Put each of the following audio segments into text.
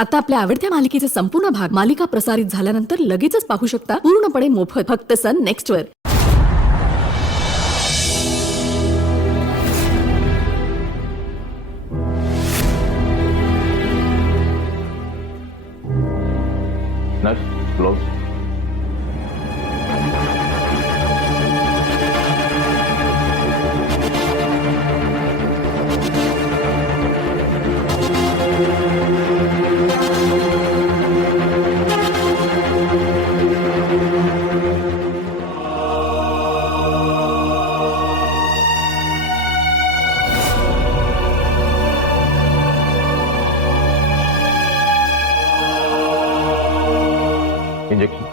आता आपल्या आवडत्या मालिकेचे संपूर्ण भाग मालिका प्रसारित झाल्यानंतर लगेचच पाहू शकता पूर्णपणे मोफत फक्त सन नेक्स्ट वर. Nurse gloves. इंजेक्शन.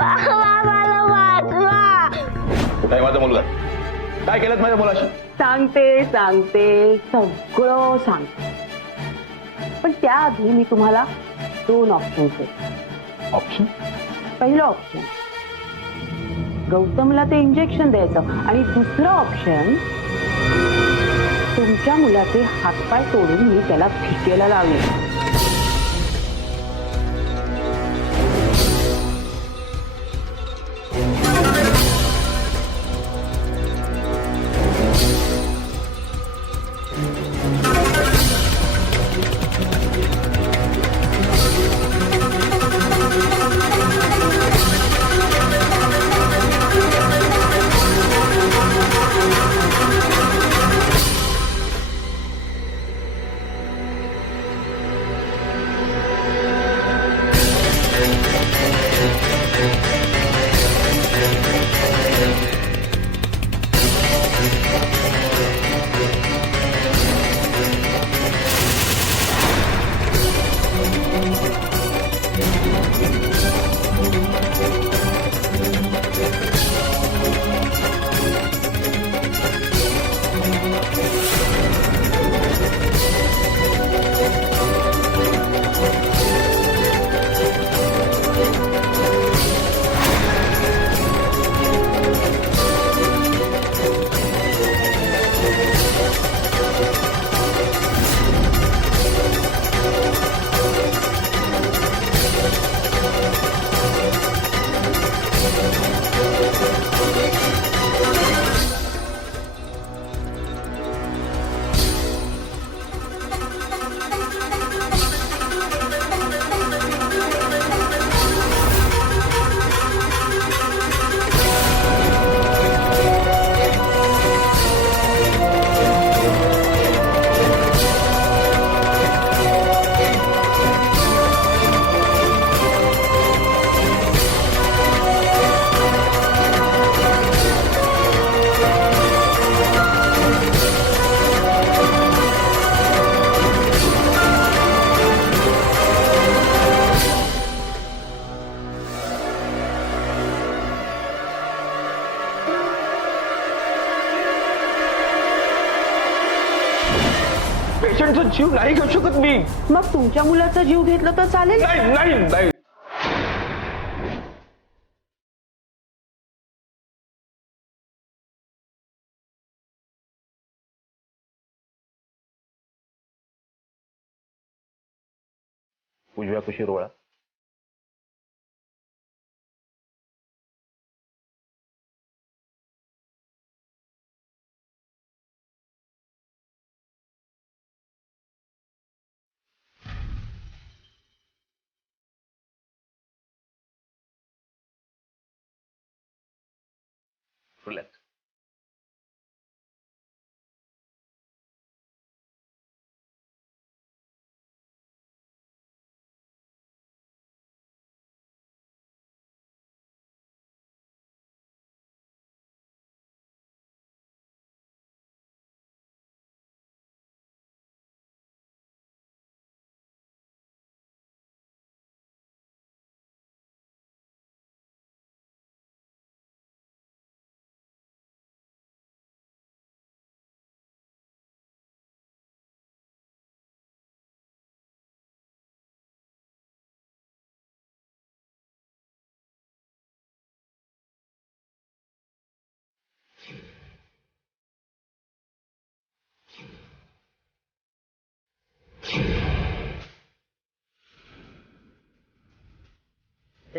मला वाचवा. कुठे आहे माझा मुलगा? काय केलं माझ्या मुलाशी? सांगते सगळं सांगते, पण त्याआधी मी तुम्हाला 2 ऑप्शन्स देते. ऑप्शन? पहिलं ऑप्शन, गौतमला ते इंजेक्शन द्यायचं, आणि दुसरं ऑप्शन, तुमच्या मुलाचे हातपाय तोडून मी त्याला भिकेला लावले. पेशंटचा जीव नाही घेऊ शकत मी. मग तुमच्या मुलाचा जीव घेतला तर चालेल? नाही नाही नाही. उजव्या कुशीवर वळा. रिलॅक्स.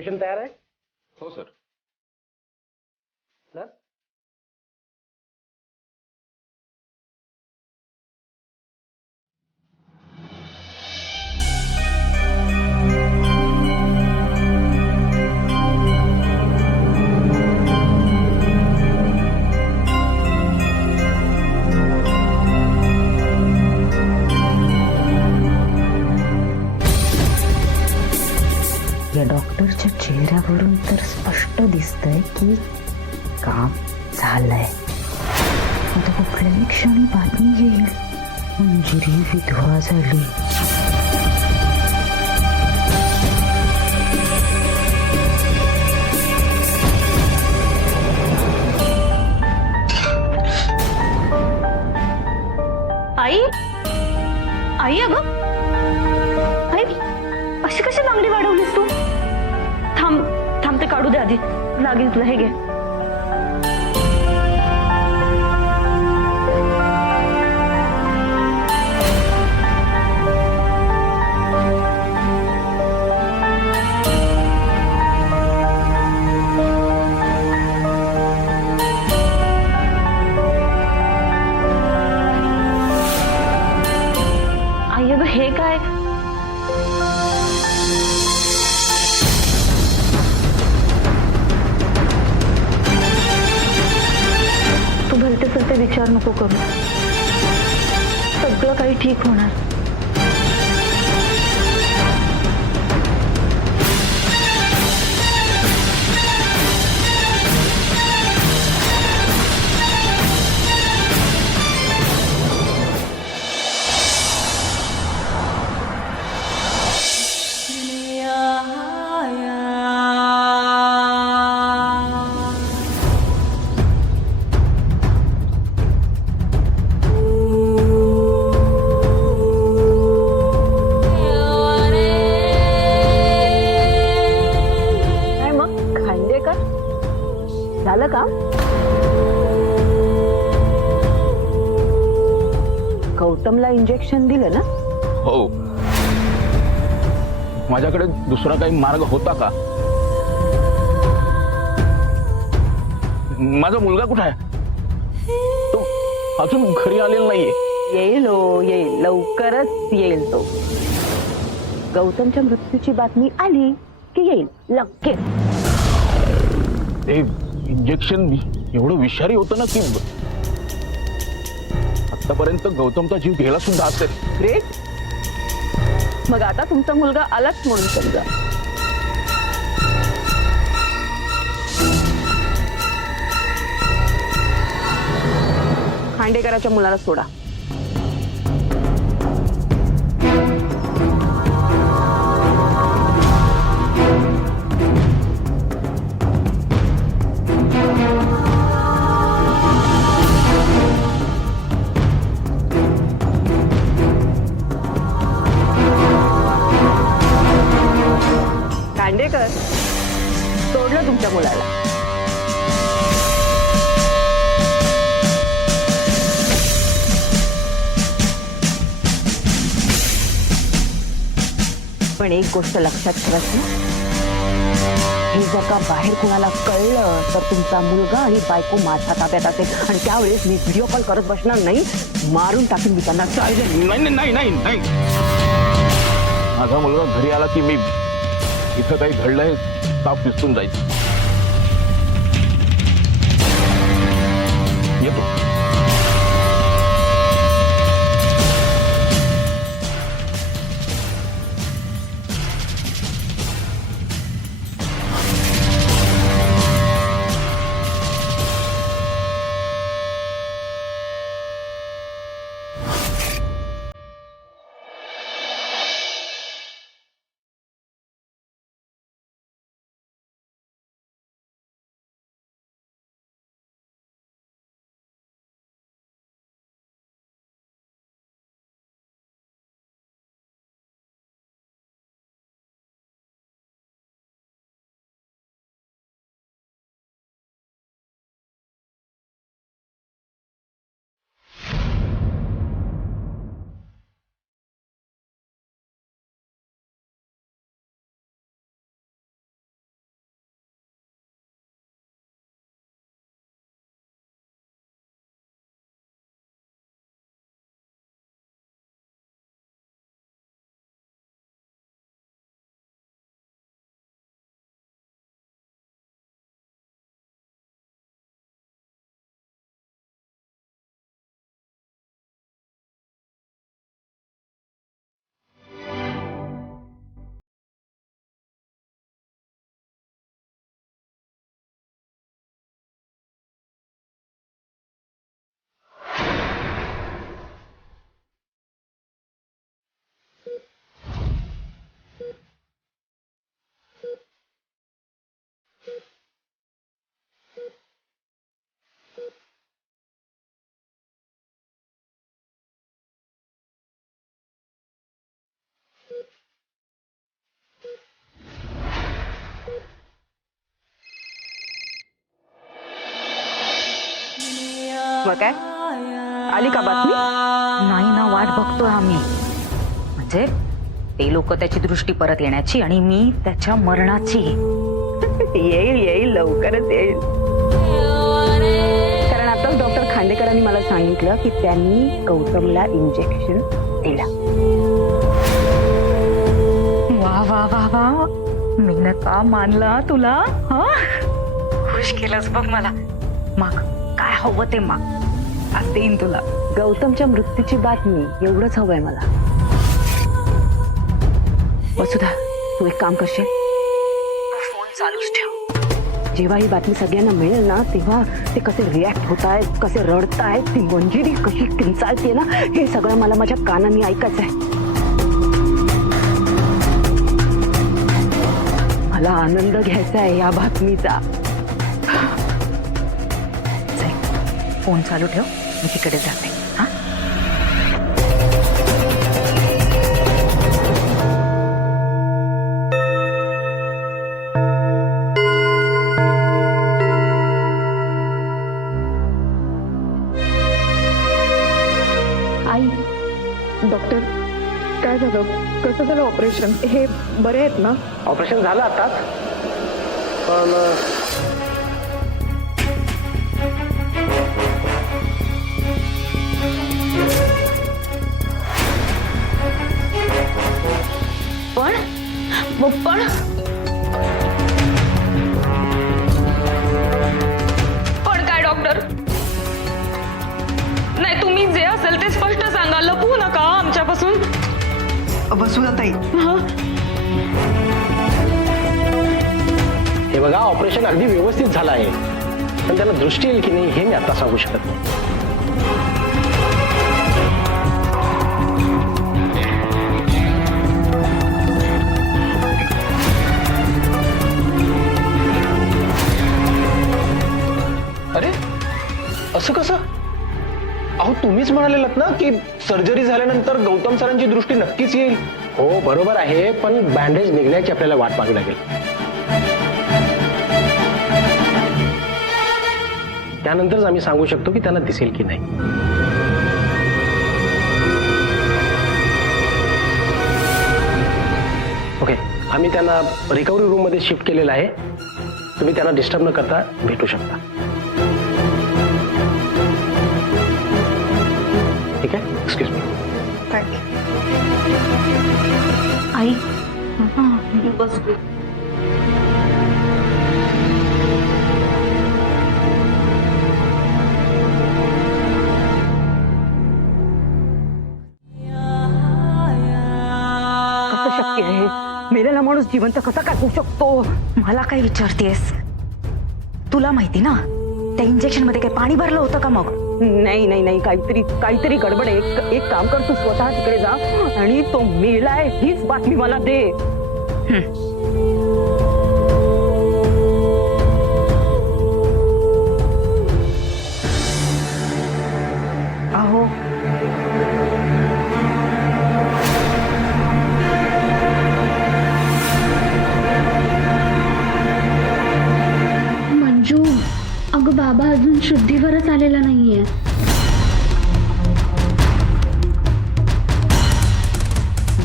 स्टेशन तयार आहे हो सर. सर. या डॉक्टरच्या चेहऱ्यावरून तर स्पष्ट दिसतंय की काम झालंय. आता कुठल्याही क्षणी बातमी येईल मंजिरी विधवा झाली. आई आई अगं आई अशी कशी बांगडी वाढवलीस तू. थांब थांब ते काढू दे आधी. लागेल तुला. हे घे. आई अगं हे काय. तू भलते सलते विचार नको करू. सगळं काही ठीक होणार. काय मग खांडेकर झालं का. गौतमला इंजेक्शन दिलं ना. हो. माझ्याकडे दुसरा काही मार्ग होता का. माझा मुलगा कुठे आहे. तो अजून घरी आलेला नाहीये. येईल हो येईल. लवकरच येईल तो. गौतमच्या मृत्यूची बातमी आली की येईल लगेच. ते इंजेक्शन एवढं विषारी होतं ना की आतापर्यंत गौतमचा जीव गेला सुद्धा असेल. ग्रेट. मग आता तुमचा मुलगा आलाच म्हणून समजा. खांडेकराच्या मुलाला सोडा. खांडेकर सोडलं तुमच्या मुलाला. पण एक गोष्ट लक्षात ठेवायची. हे जर का बाहेर कुणाला कळलं तर तुमचा मुलगा आणि बायको माझ्या ताब्यात असेल आणि त्यावेळेस मी व्हिडिओ कॉल करत बसणार नाही. मारून टाकून मी त्यांना. नाही नाही नाही नाही. माझा मुलगा घरी आला की मी इथं काही घडलंय साफ दिसून जायचं. येतो. हवं काय? आली का बातमी? नाही ना, वाट बघतोय आम्ही. म्हणजे ते लोक त्याची दृष्टी परत येण्याची आणि मी त्याच्या मरणाची. येईल येईल, लवकरच येईल. कारण आताच डॉक्टर खांडेकरांनी मला सांगितलं की त्यांनी गौतमला इंजेक्शन दिलं. वा वा वा वा, मी का मानला तुला? हा, खुश केलंस बघ मला. माग काय हवं ते माग, आज देईन तुला. गौतमच्या मृत्यूची बातमी एवढंच हवंय मला. वसुधा, तू एक काम करशील, फोन चालूच ठेव. जेव्हा ही बातमी सगळ्यांना मिळेल ना, तेव्हा ते कसे रिॲक्ट होत आहेत, कसे रडतायत, ती मंजिरी कशी किंचाळते ना, हे सगळं मला माझ्या कानांनी ऐकायचं आहे. मला आनंद घ्यायचा आहे या बातमीचा. चल, फोन चालू ठेव, मी तिकडे जाते. हा, आई, डॉक्टर काय झालं? कसं झालं ऑपरेशन? हे बरे आहेत ना? ऑपरेशन झालं आताच, पण पण काय डॉक्टर? नाही, तुम्ही जे असेल ते स्पष्ट सांगा, लपवू नका आमच्यापासून. वसुधाताई, हे बघा, ऑपरेशन अगदी व्यवस्थित झालं आहे, पण त्याला दृष्टी येईल की नाही हे मी आता सांगू शकत नाही. अरे, असं कसं? अहो, तुम्हीच म्हणालेलात ना की सर्जरी झाल्यानंतर गौतम सरांची दृष्टी नक्कीच येईल. हो, बरोबर आहे, पण बँडेज निघण्याची आपल्याला वाट पाहावी लागेल. त्यानंतरच आम्ही सांगू शकतो की त्यांना दिसेल की नाही. ओके, आम्ही त्यांना रिकव्हरी रूम मध्ये शिफ्ट केलेलं आहे. तुम्ही त्यांना डिस्टर्ब न करता भेटू शकता. ठीक आहे, एक्सक्यूज मी. आई, बस. कसं शक्य आहे? मेलेला माणूस जिवंत कसा काय होऊ शकतो? मला काय विचारतेस? तुला माहिती ना, त्या इंजेक्शन मध्ये काही पाणी भरलं होतं का? मग नाही नाही नाही, काहीतरी गडबड आहे. एक काम कर, तू स्वतः तिकडे जा आणि तो मेलाय हीच बातमी मला दे. अहो, मंजू, अगं बाबा अजून शुद्धीवरच आलेला नाहीये.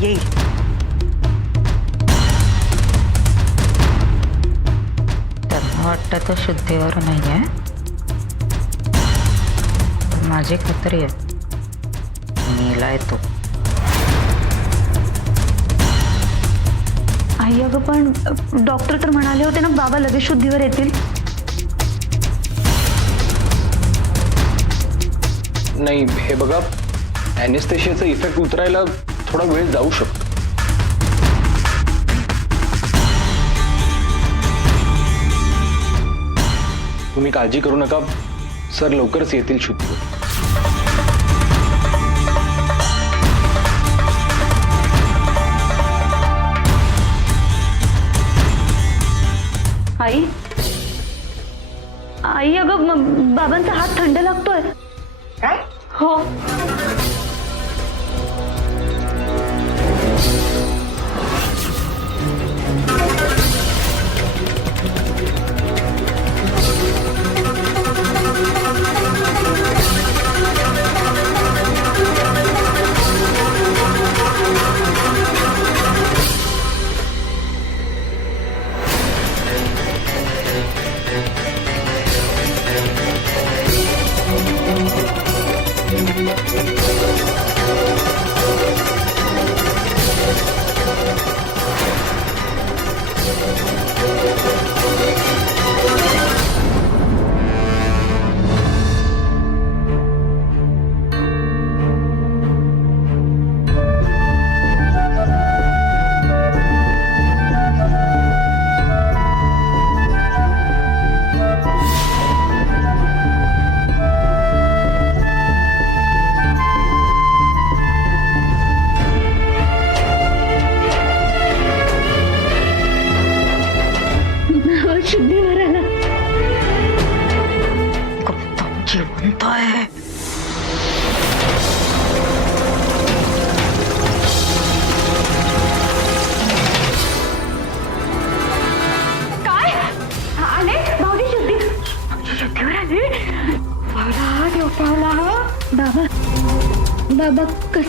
येईल. त्यांना वाटतं तो शुद्धीवर नाहीये, पण माझी खात्री आहे मेलाय तो. आई, अगं पण डॉक्टर तर म्हणाले होते ना बाबा लगेच शुद्धीवर येतील. नाही, हे बघा, ॲनेस्थेशियाचा इफेक्ट उतरायला थोडा वेळ जाऊ शकतो. तुम्ही काळजी करू नका, सर लवकरच येतील शुद्धीवर. आई, आई, अगं बाबांचा हात थंड लागतोय. काय? हो.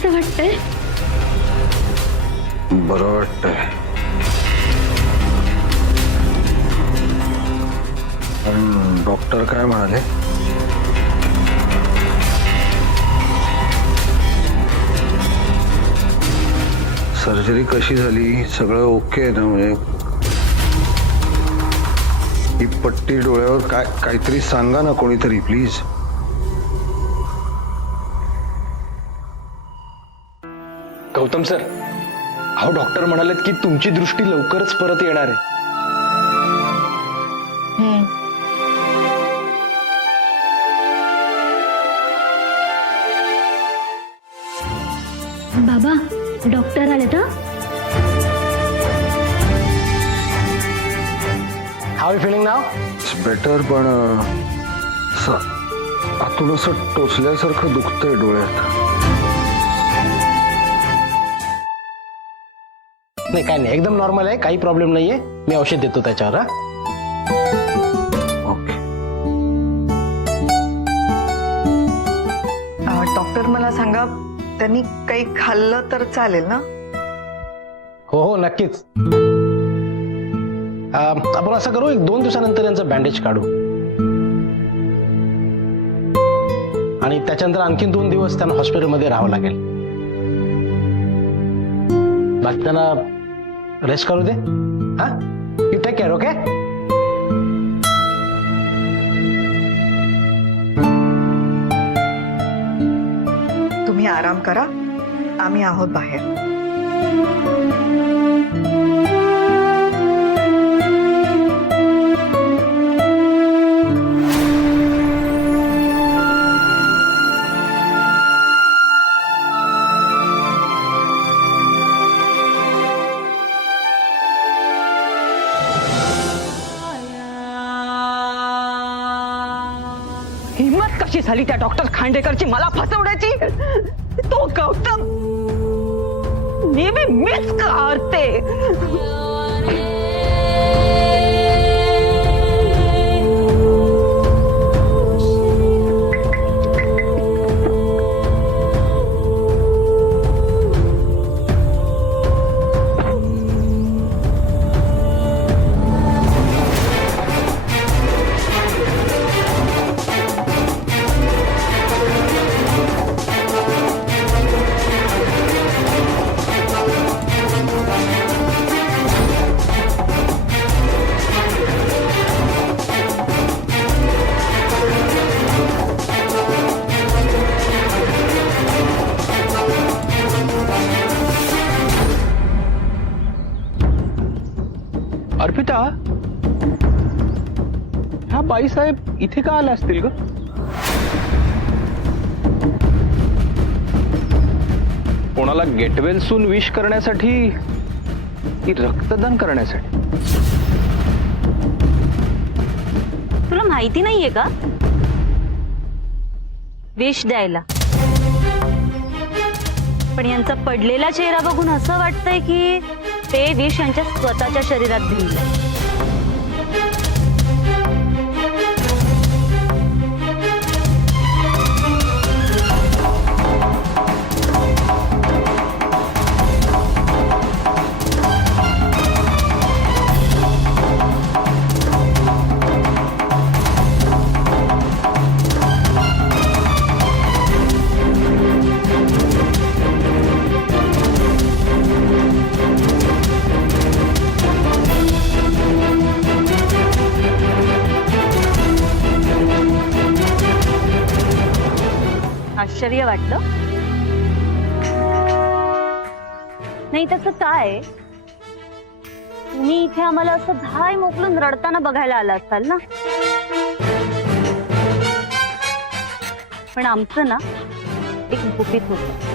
कसं वाटतंय? बरं वाटतंय. पण डॉक्टर काय म्हणाले? सर्जरी कशी झाली? सगळं ओके आहे ना? म्हणजे ही पट्टी डोळ्यावर काहीतरी सांगा ना कोणीतरी प्लीज. गौतम सर, अहो डॉक्टर म्हणालेत की तुमची दृष्टी लवकरच परत येणार आहे. बाबा, डॉक्टर आले तर? How you feeling now? It's better, पण आतून असं टोचल्यासारखं दुखतंय डोळ्यात. नाही काय नाही, एकदम नॉर्मल आहे, काही प्रॉब्लेम नाहीये. मी औषध देतो त्याच्यावर. ओके. डॉक्टर मला सांगा, त्यांनी काही खाल्लं तर चालेल ना? हो हो नक्कीच. आपण असं करू, 1-2 दिवसानंतर यांचं बँडेज काढू आणि त्याच्यानंतर आणखीन 2 दिवस त्यांना हॉस्पिटलमध्ये राहावं लागेल. बाकी त्यांना रेस्ट करू दे. हा, यू टेक केअर. ओके. तुम्ही आराम करा, आम्ही आहोत बाहेर. हिम्मत कशी झाली त्या डॉक्टर खांडेकरची मला फसवण्याची? तो गौतम नेहमी मीच का हारते? अर्पिता, ह्या बाईसाहेब इथे का आल्या असतील ग? कोणाला गेटवेल सून विश करण्यासाठी की रक्तदान करण्यासाठी? तुला माहिती नाहीये का? विष द्यायला. पण यांचा पडलेला चेहरा बघून असं वाटतंय की ते विष यांच्या स्वतःच्या शरीरात भिनलंय. आश्चर्य वाटलं नाही तसं काय? तुम्ही इथे आम्हाला असं धाय मोकलून रडताना बघायला आला असाल ना. पण आमचं ना एक गुपित होतं.